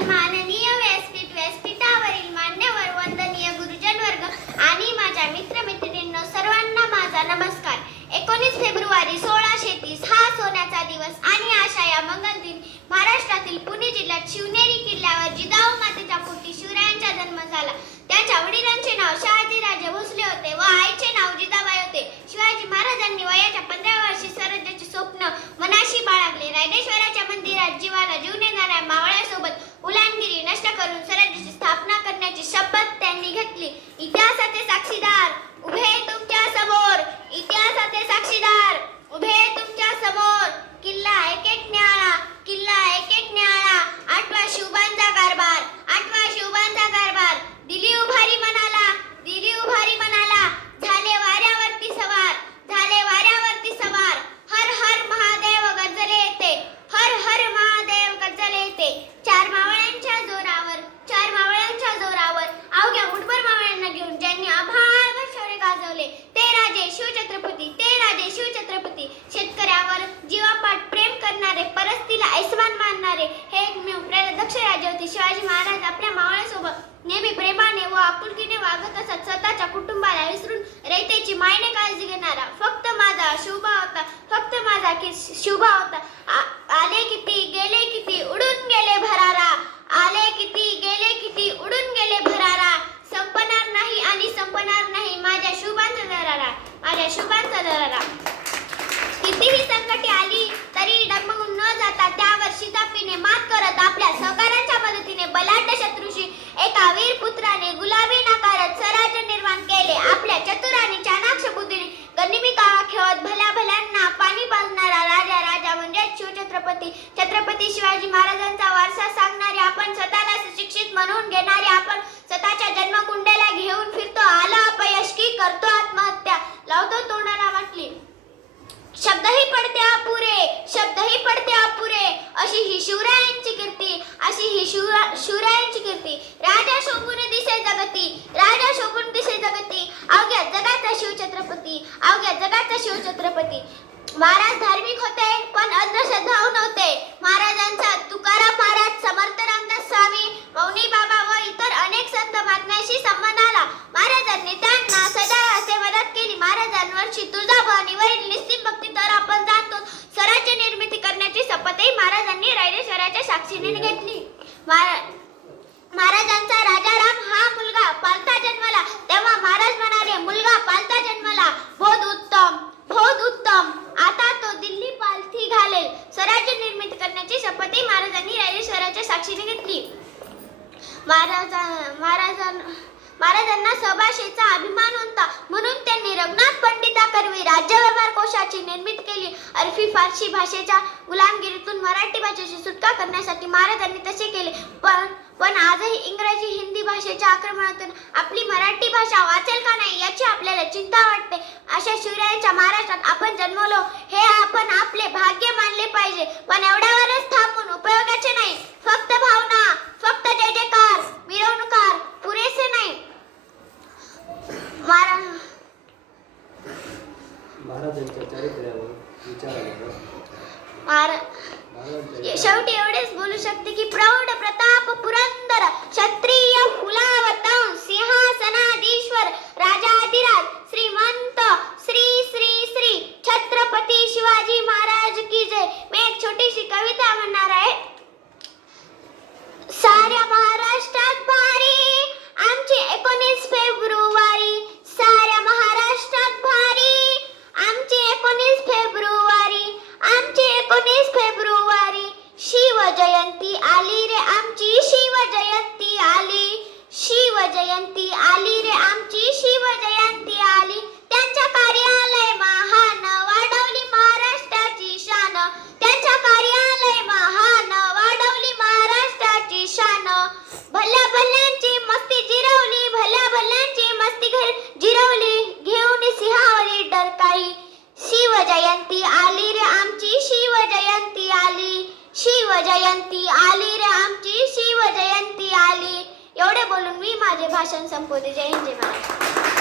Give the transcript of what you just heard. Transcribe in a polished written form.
सन्माननीय व्यासपीठ, व्यासपीठावरील मान्यवर, वंदनीय गुरुजन वर्ग आणि माझ्या मित्रमैत्रिणींनो, सर्वांना माझा नमस्कार. 19 फेब्रुवारी 1630 हा सोन्याचा दिवस आणि आशा या मंगलदिन महाराष्ट्रातील पुणे जिल्ह्यात शिवनेरी किल्ल्यावर जिजाऊ मातेच्या पोटी शिवरायांचा जन्म झाला. त्यांच्या वडिलांचे नाव शहाजीराजे भोसले होते व आईचे नाव जिजाबाई होते. शिवाजी महाराजांनी वयाच्या 15व्या वर्षी स्वराज्याचे स्वप्न मनाशी बाळगले. रायरेश्वराच्या मंदिरात जीवाला जीव देणाऱ्या मावळ्यासोबत उलानगिरी नष्ट करून स्वराज्याची स्थापना करण्याची शपथ त्यांनी घेतली. इतिहासाचे साक्षीदार उभे तुमच्या समोर, इतिहासाचे साक्षीदार उभे तुमच्या समोर. किल्ला एक एक न्याळा, किल्ला एक एक न्याळा. आठवा शिवबांचा कारभार, आठवा शिवबांचा कारभार. दिली उभारी मनाला, दिली उभारी मनाला. झाले वाऱ्यावरती सवार, झाले वाऱ्यावरती सवार. हर हर महादेव गरजले येते, हर हर महादेव गरजले येते. चार मावळ्यांच्या जोरावर, चार मावळ्यांच्या जोरावर अवघ्या मुठभर मावळ्यांना घेऊन ज्यांनी अभाग शौर्य गाजवले ते राजे शिवछत्रपती, ते राजे शिवछत्रपती. शेतकऱ्यावर जीवापाड प्रेम करणारे, परस्तीला ऐसमान मानणारे हे एकमेव प्रेरदक्ष राजे होते. शिवाजी महाराज आपल्या मावळ्यासोबत नेहमी प्रेमाने व आपुलकीने वागत असत. स्वतःच्या कुटुंबाला विसरून रयतेची मायने काळजी घेणारा फक्त माझा शिवबा होता, फक्त माझा शिवबा होता. आले किती गेले किती उडून गेले भरारा, आले किती गेले किती उडून गेले भरारा. संपणार नाही आणि संपणार नाही माझ्या शिवबांचा दरारा, माझ्या शिवबांचा दरारा. कितीही संकटे आली तरी डगमगून न जाता त्यावर शिताफीने मात करत आपल्या सहकाऱ्यांच्या मदतीने बलाढ्य शत्रूशी एका वीर पुत्राने गुलाबी नाकारत स्वराज्य निर्माण केले. आपल्या चतुर आणि चाणाक्ष बुद्धीने गनिमी कावा खेळत भल्या भल्यांना पाणी पाजणारा राजा, राजा म्हणजे शिवछत्रपती, छत्रपती शिवाजी महाराजांचा वारसा सांगणारे आपण, स्वतःला सुशिक्षित म्हणून घेणारे आपण, स्वतःच्या जन्मकुंडेला घेऊन फिरतो. आला अपयश की करतो आत्महत्या, लावतो तोंडाला वाटली. शब्दही पडते अपुरे, शब्दही पडते अपुरे. अशी ही शिवरायांची कीर्ती, अशी ही शिवरायांची कीर्ती. राजा शोभून दिसे जगती, राजा शोभून दिसे जगती. अवघ्या जगाचा शिवछत्रपती, अवघ्या जगाचा शिवछत्रपती. महाराज धार्मिक होते पण अंधश्रद्धाळू नव्हते. महाराजांचा तुकाराम महाराज, समर्थ रामदास स्वामी, मौनी बाबा व इतर अनेक संत महात्म्यांशी संबंध आला. महाराजांनी त्यांना सदा असे मदत केली. महाराजांवरची तुळजाभवानीवरील निस्सीम भक्ती तर आपण जाणतो. स्वराज्य निर्मिती करण्याची शपथही महाराजांनी रायरेश्वराच्या साक्षीने घेतली. महाराजांचा राजाराम हा मुलगा पालता जन्मला तेव्हा महाराज म्हणाले, मुलगा पालता जन्मला बहुत उत्तम, बहुत उत्तम. आता तो दिल्ली पालथी घालेल. स्वराज्य निर्मिती करण्याची शपथही महाराजांनी रायरेश्वराच्या साक्षीने घेतली. महाराजांना स्वभाषेचा अभिमान होता म्हणून त्यांनी रघुनाथ पंडिताकरवी राज्यव्यवहार कोशाची निर्मिती केली. अरबी फारसी भाषेच्या गुलामगिरीतून मराठी भाषेची सुटका करण्यासाठी महाराजांनी तसे केले. पण आजही इंग्रजी हिंदी भाषेच्या आक्रमणातून आपली मराठी भाषा वाचेल का नाही याची आपल्याला चिंता वाटते. अशा शिवरायांच्या महाराष्ट्रात आपण जन्मलो हे आपण आपले भाग्य मानले पाहिजे. पण एवढ्यावरच थांबून उपयोगाचे नाही. फक्त भावना, फक्त जय जयकार, मिरवणुकार पुरेसे नाही. महाराजांच्या चारित्र्यावर विचारायला शेवटी एवढेच बोलू शकते की प्रौढ प्रताप पुरंदर क्षत्रिय फुलावतम सिंहासनाधीश्वर राजाधिराज श्रीमंत श्री श्री श्री छत्रपती शिवाजी महाराज की जय. मी एक छोटीशी कविता म्हणणार आहे. साऱ्या महाराष्ट्रात भारी आमची 19 फेब्रुवारी, साऱ्या महाराष्ट्रात भारी आमची 19 फेब्रुवारी, आमची 19 फेब्रुवारी. शिवजयंती आली रे आमची, शिवजयंती आली, शिवजयंती आली रे आमची, शिवजयंती आली. त्यांच्या कार्यालय महान वाढवली महाराष्ट्राची शान, त्यांच्या कार्यालय महान वाढवली महाराष्ट्राची शान. भल्या भल्यांची मस्ती जिरवली, भल्या भल्यांची मस्ती जिरवली, घेऊन सिंहावरी डरकाळी. शिवजयंती आली रे आमची, शिवजयंती आली, शिवजयंती आली रे आमची, शिवजयंती आली. एवढे बोलून मी माझे भाषण संपवते. जय हिंद, जय महाराष्ट्र.